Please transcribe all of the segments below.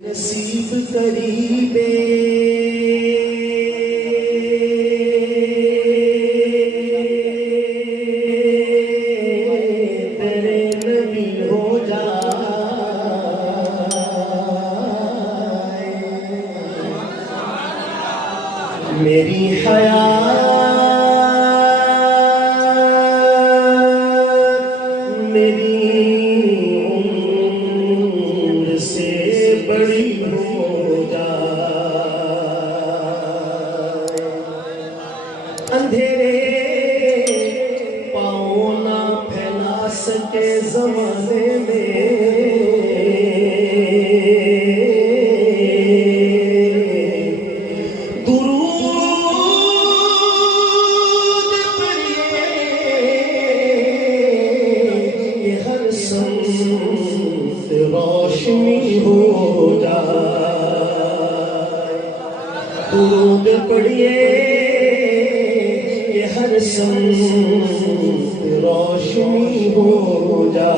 نصیب قریبے تیرے نبی ہو جائے میری حیات میری عمر سے بڑی ہو جائے اندھیرے پاؤں نہ پھیلا سکے زمانے میں درود پڑھیے کہ ہر سمت روشنی ہو جائے درود پڑھیے کہ ہر سمت روشنی ہو جائے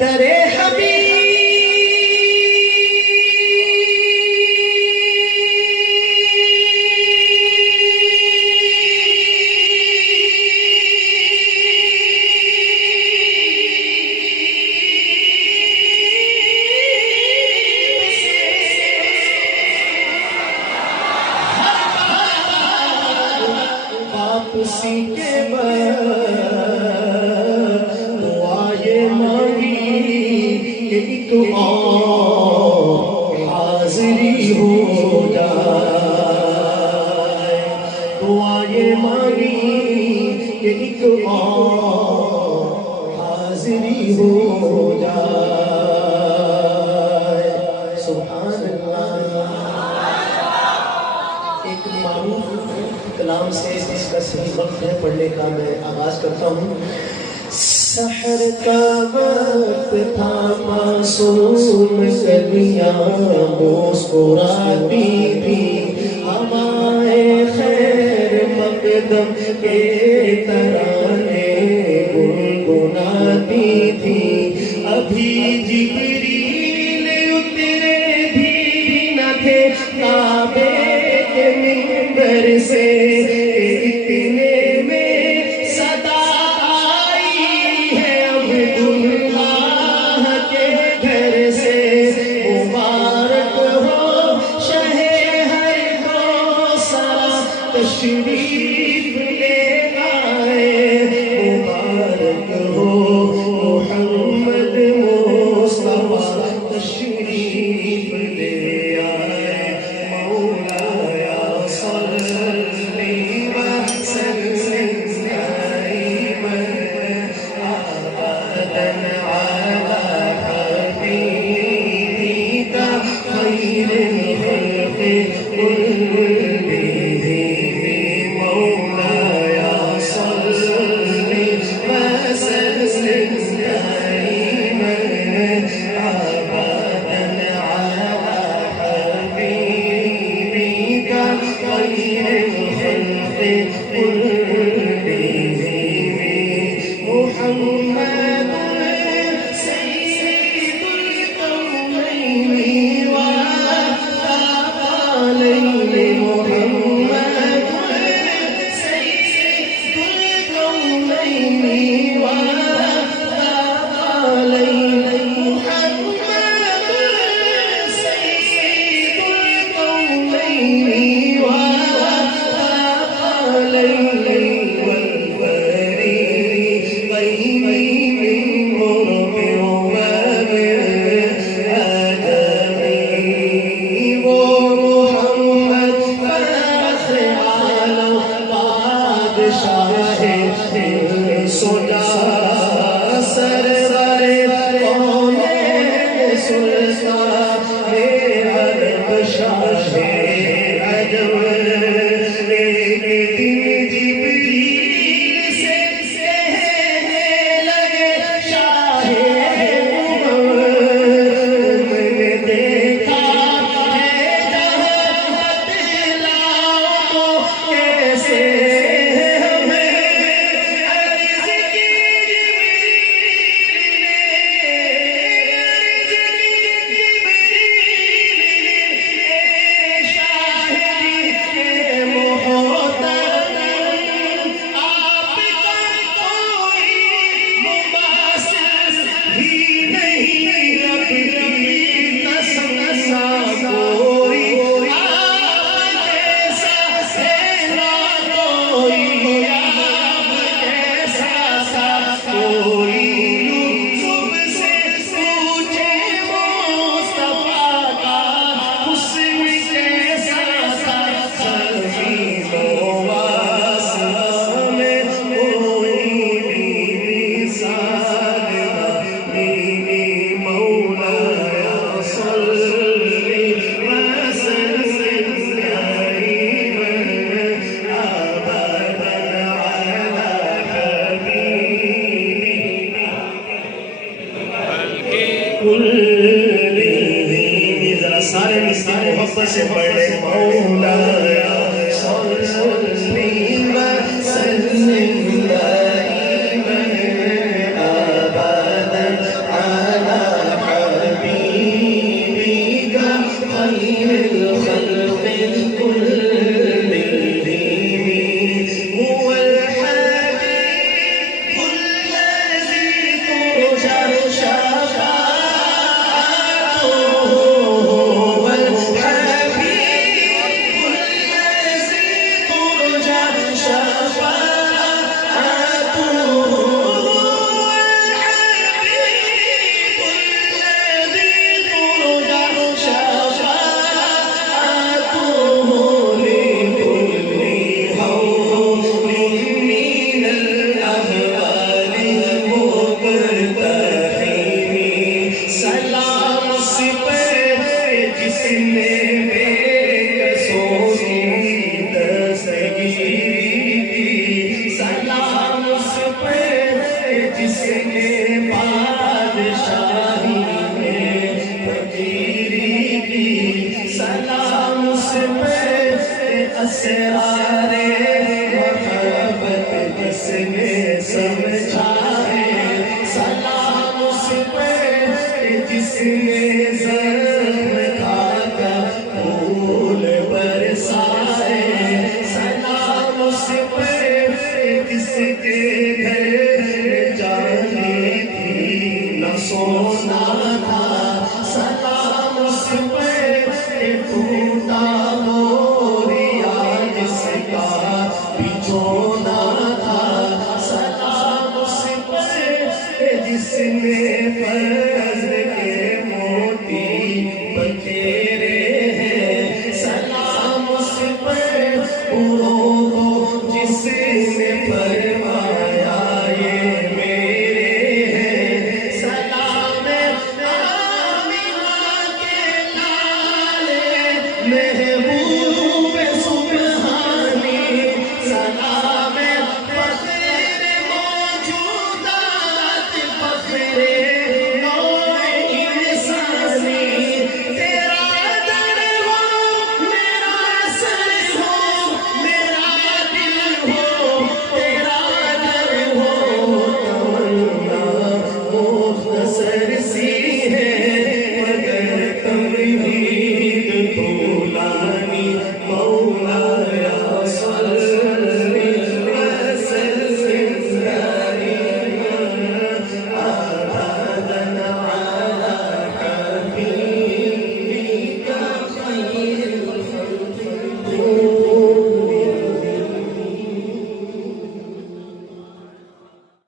درے واپسی کے بعد دعا یہ مانگی کہ ایک اور حاضری ہو جائے دعا یہ مانگی کہ ایک اور حاضری ہو جائے سبحان اللہ ایک معروف کلام سے اس کا صحیح وقت ہے پڑھنے کا میں آغاز کرتا ہوں سحر کا وقت تھا معصوم کلیاں مسکراتی تھی ہوائیں خیر مقدم کے ترانے گنگناتی تھی ابھی جبریل اترے بھی نہ تھے کعبے کے منبر سے اتنے میں صدا آئی ہے عبداللہ کے گھر سے مبارک ہو شہ ہر کوثر تشریف لے آئے مبارک ہو محمد مصطفیٰ کلِّهِ ذرا سارے ملتے محبت سے پڑھے مولایا صلی وسلم دائما ابدا على حبيبك خير الخلق كلهم هو الحبيب الذي ترجى شفاعته هو الحبيب الذي ترجى شفاعته هو الحبيب الذي ترجى شفاعته لكل هول من الأهوال مقتحم سلام سپر جس نے بے کسوں کی دستگیری کی سلام سپر جس نے بادشاہی میں فقیری کی سلام سپر اسرار محبت جس نے سمجھائے سلام سپر جس نے زخم کھا کر پھول برسائے سلام سپر جس کے گھر جانے کی نہ سونا تھا